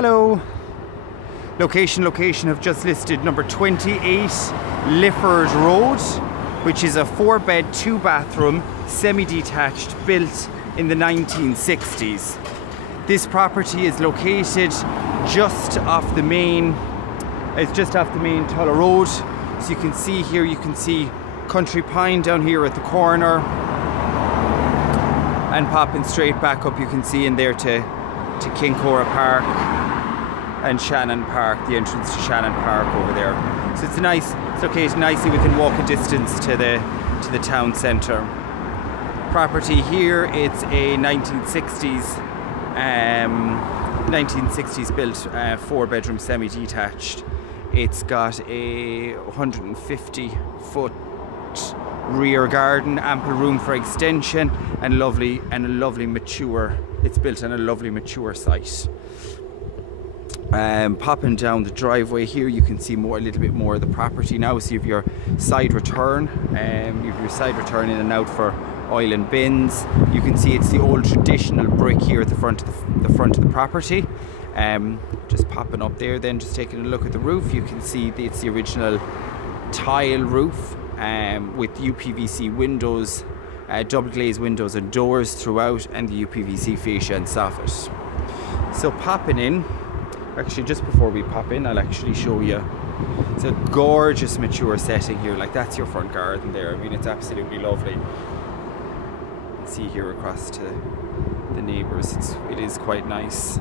Hello. Location have just listed number 28 Lifford Road, which is a 4-bed, 2-bathroom, semi-detached, built in the 1960s. This property is located just off the main Tulla Road. So you can see here, you can see Country Pine down here at the corner, and popping straight back up you can see in there to Kincora Park and Shannon Park, the entrance to Shannon Park over there. So it's located nicely within walking distance to the town centre. Property here, it's a 1960s built 4-bedroom semi-detached. It's got a 150-foot rear garden, ample room for extension, and a lovely mature. It's built on a lovely mature site. Popping down the driveway here, you can see a little bit more of the property now. So you have your side return, in and out for oil and bins. You can see it's the old traditional brick here at the front of the property. Just popping up there, then just taking a look at the roof, you can see it's the original tile roof with UPVC windows, double glazed windows and doors throughout, and the UPVC fascia and soffit. So popping in, actually just before we pop in, I'll actually show you. It's a gorgeous mature setting here. Like, that's your front garden there. I mean, it's absolutely lovely. See here across to the neighbours, it is quite nice.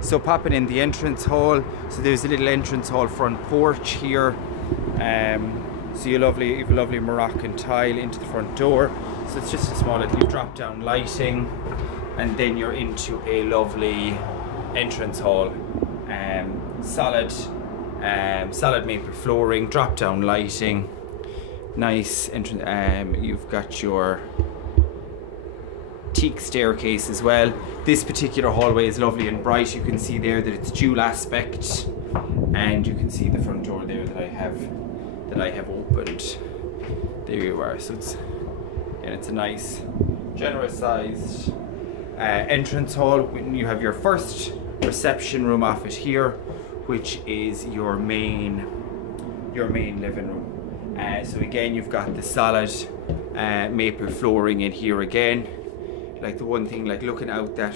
So popping in the entrance hall, so there's a little entrance hall front porch here. So you have a lovely Moroccan tile into the front door. So it's just a small little drop down lighting, and then you're into a lovely entrance hall. Solid maple flooring, drop down lighting, nice entrance. You've got your teak staircase as well. This particular hallway is lovely and bright. You can see there that it's dual aspect, and you can see the front door there that I have opened. There you are. So it's a nice, generous sized entrance hall. You have your first reception room off it here, which is your main living room. So again, you've got the solid maple flooring in here again. Like, the one thing, like, looking out that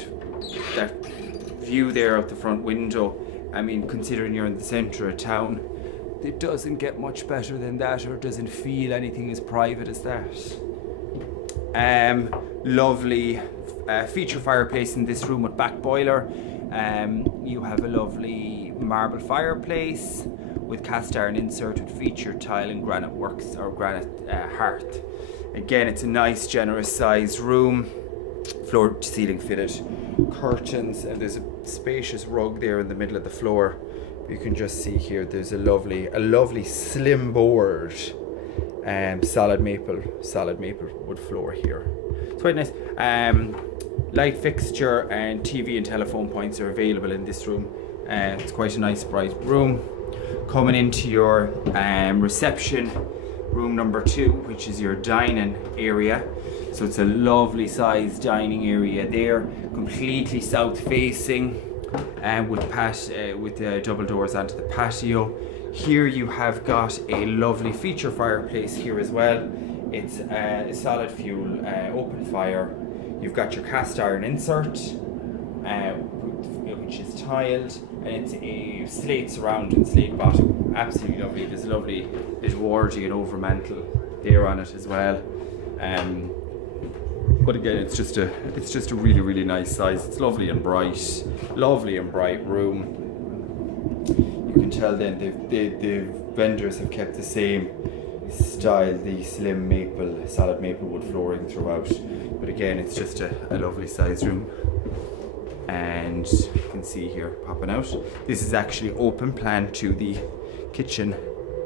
view there out the front window, I mean, considering you're in the centre of town, it doesn't get much better than that, or doesn't feel anything as private as that. Lovely feature fireplace in this room with back boiler. You have a lovely marble fireplace with cast iron insert with featured tile and granite works, or granite hearth. Again, it's a nice, generous sized room. Floor to ceiling fitted curtains, and there's a spacious rug there in the middle of the floor. You can just see here there's a lovely slim board, solid maple wood floor here. It's quite nice. Light fixture and TV and telephone points are available in this room. It's quite a nice bright room. Coming into your reception room number 2, which is your dining area. So it's a lovely sized dining area there, completely south facing, and with double doors onto the patio. Here you have got a lovely feature fireplace here as well. It's a solid fuel open fire. You've got your cast iron insert, which is tiled, and it's a slate surround and slate bottom. Absolutely lovely. There's a lovely little wardy and overmantel there on it as well. But again, it's just a really nice size. It's lovely and bright room. You can tell then the vendors have kept the same style, the slim solid maple wood flooring throughout. But again, it's just a lovely size room. And you can see here popping out, this is actually open plan to the kitchen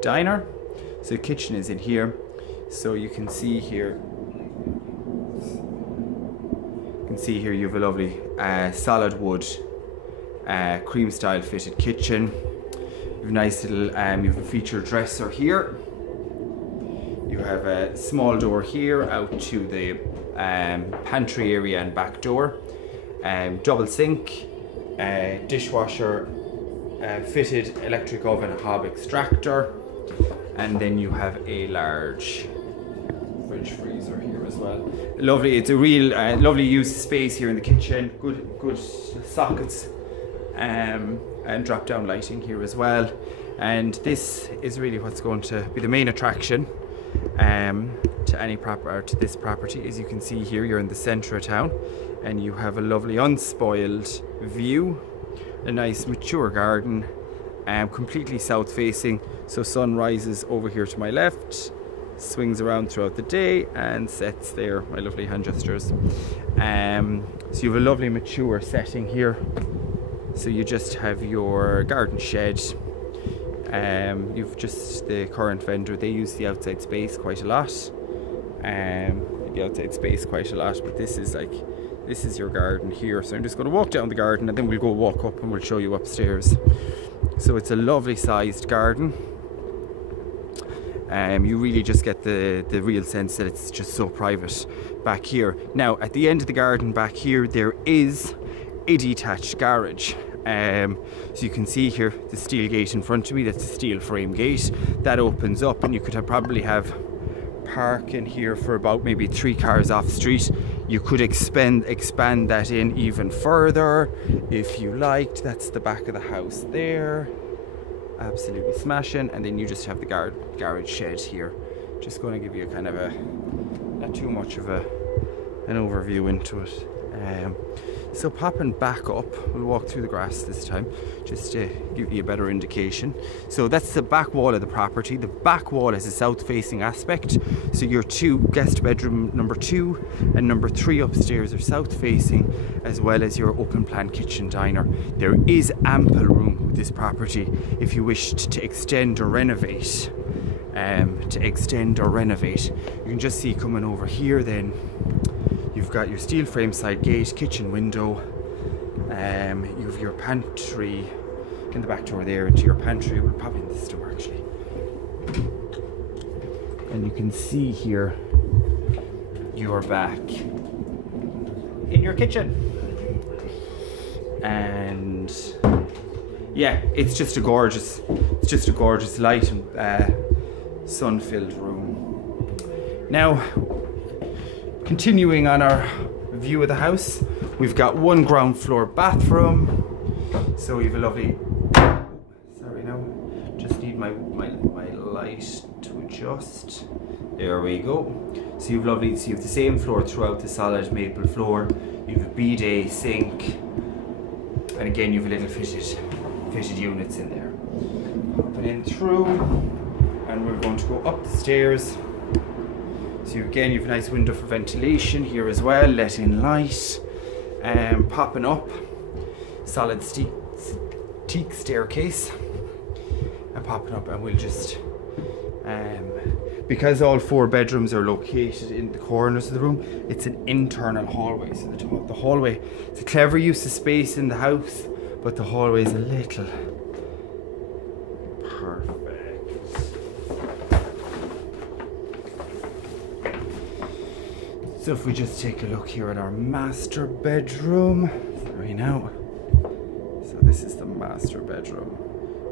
diner. So the kitchen is in here. So you can see here. You have a lovely solid wood cream style fitted kitchen. You have a nice little you have a featured dresser here. You have a small door here out to the pantry area and back door. double sink, dishwasher, fitted electric oven, hob extractor, and then you have a large fridge freezer here as well. Lovely, it's a real lovely use of space here in the kitchen. Good sockets, and drop down lighting here as well. And this is really what's going to be the main attraction to this property. As you can see here, you're in the centre of town, and you have a lovely unspoiled view, a nice mature garden, completely south facing, so sun rises over here to my left, swings around throughout the day and sets there. My lovely hand gestures. So you have a lovely mature setting here. So you just have your garden shed. You've just the current vendor, they use the outside space quite a lot. But this is your garden here. So I'm just going to walk down the garden and then we'll go walk up and we'll show you upstairs. So it's a lovely sized garden. You really just get the real sense that it's just so private back here. Now at the end of the garden back here there is a detached garage. So you can see here the steel gate in front of me, that's a steel frame gate that opens up, and you could probably have parking here for about maybe 3 cars off street. You could expand that in even further if you liked. That's the back of the house there, absolutely smashing. And then you just have the garage shed here. Just going to give you a kind of not too much of an overview into it. So popping back up, we'll walk through the grass this time just to give you a better indication. So that's the back wall of the property. The back wall has a south facing aspect, so your guest bedroom number 2 and number 3 upstairs are south facing, as well as your open plan kitchen diner. There is ample room with this property if you wished to extend or renovate. You can just see coming over here then, you've got your steel frame side gate, kitchen window, you have your pantry in the back door there, into your pantry. We'll pop in this door actually. And you can see here, you're back in your kitchen. And yeah, it's just a gorgeous light and sun-filled room. Now, continuing on our view of the house, we've got 1 ground floor bathroom. So we have a lovely, sorry now, just need my light to adjust. There we go. So you have the same floor throughout, the solid maple floor. You have a bidet, sink, and again you have a little fitted units in there. Popping in through, and we're going to go up the stairs. So again, you have a nice window for ventilation here as well, let in light. Popping up, solid teak staircase, and popping up, and we'll just, because all 4 bedrooms are located in the corners of the room, it's an internal hallway. So the hallway, it's a clever use of space in the house, but the hallway is a little perfect. So if we just take a look here at our master bedroom, sorry now. So this is the master bedroom.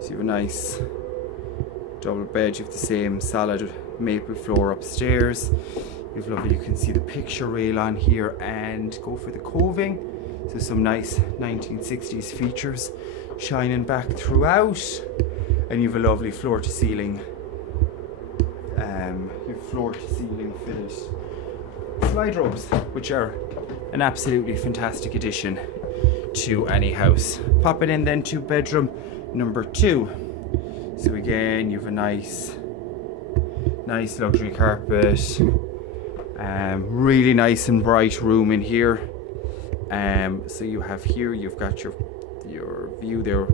So you have a nice double bed, you have the same solid maple floor upstairs. You can see the picture rail on here, and go for the coving. So some nice 1960s features shining back throughout. And you have a lovely floor to ceiling fitted slide ropes, which are an absolutely fantastic addition to any house. Popping in then to bedroom number 2. So again, you have a nice luxury carpet, really nice and bright room in here. So you have here, you've got your view there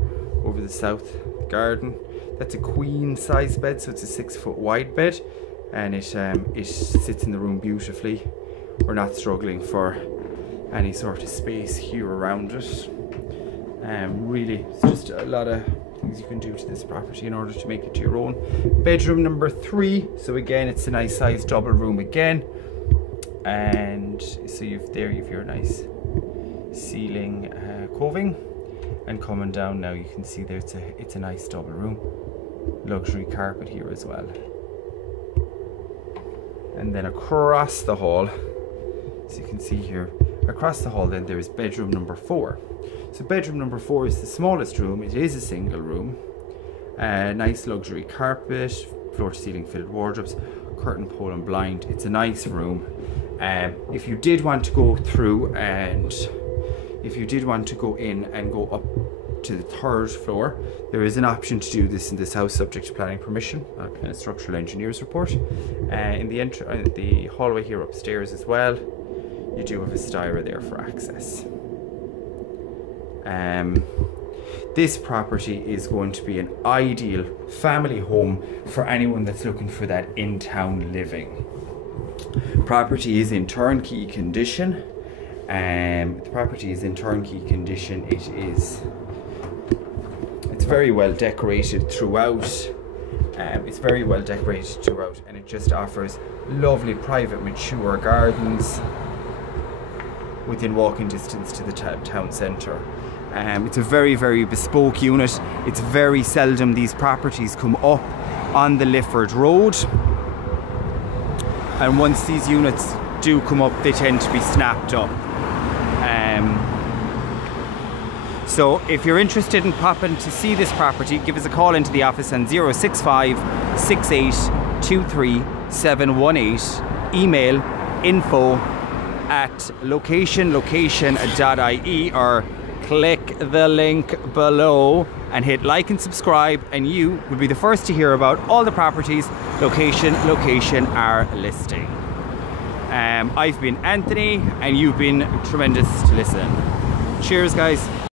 over the south garden. That's a queen size bed, so it's a 6 foot wide bed, and it sits in the room beautifully. We're not struggling for any sort of space here around it. Really, it's just a lot of things you can do to this property in order to make it to your own. Bedroom number 3. So again, it's a nice sized double room again. And so you've your nice ceiling coving, and coming down now you can see there it's a nice double room. Luxury carpet here as well. And then across the hall, as you can see here, across the hall then there is bedroom number 4. So bedroom number 4 is the smallest room. It is a single room. Nice luxury carpet, floor to ceiling fitted wardrobes, curtain pole and blind. It's a nice room. If you did want to go through and if you did want to go in and go up to the 3rd floor, there is an option to do this in this house subject to planning permission and a structural engineer's report. In the hallway here upstairs as well, you do have a styra there for access. This property is going to be an ideal family home for anyone that's looking for that in-town living. Property is in turnkey condition. The property is in turnkey condition. It's very well decorated throughout. It's very well decorated throughout, and it just offers lovely private mature gardens within walking distance to the town centre. It's a very, very bespoke unit. It's very seldom these properties come up on the Lifford Road, and once these units do come up, they tend to be snapped up. So if you're interested in popping to see this property, give us a call into the office on 065 68 23 718. Email info@location.ie, or click the link below and hit like and subscribe, and you will be the first to hear about all the properties location are listing. I've been Anthony, and you've been tremendous to listen. Cheers, guys.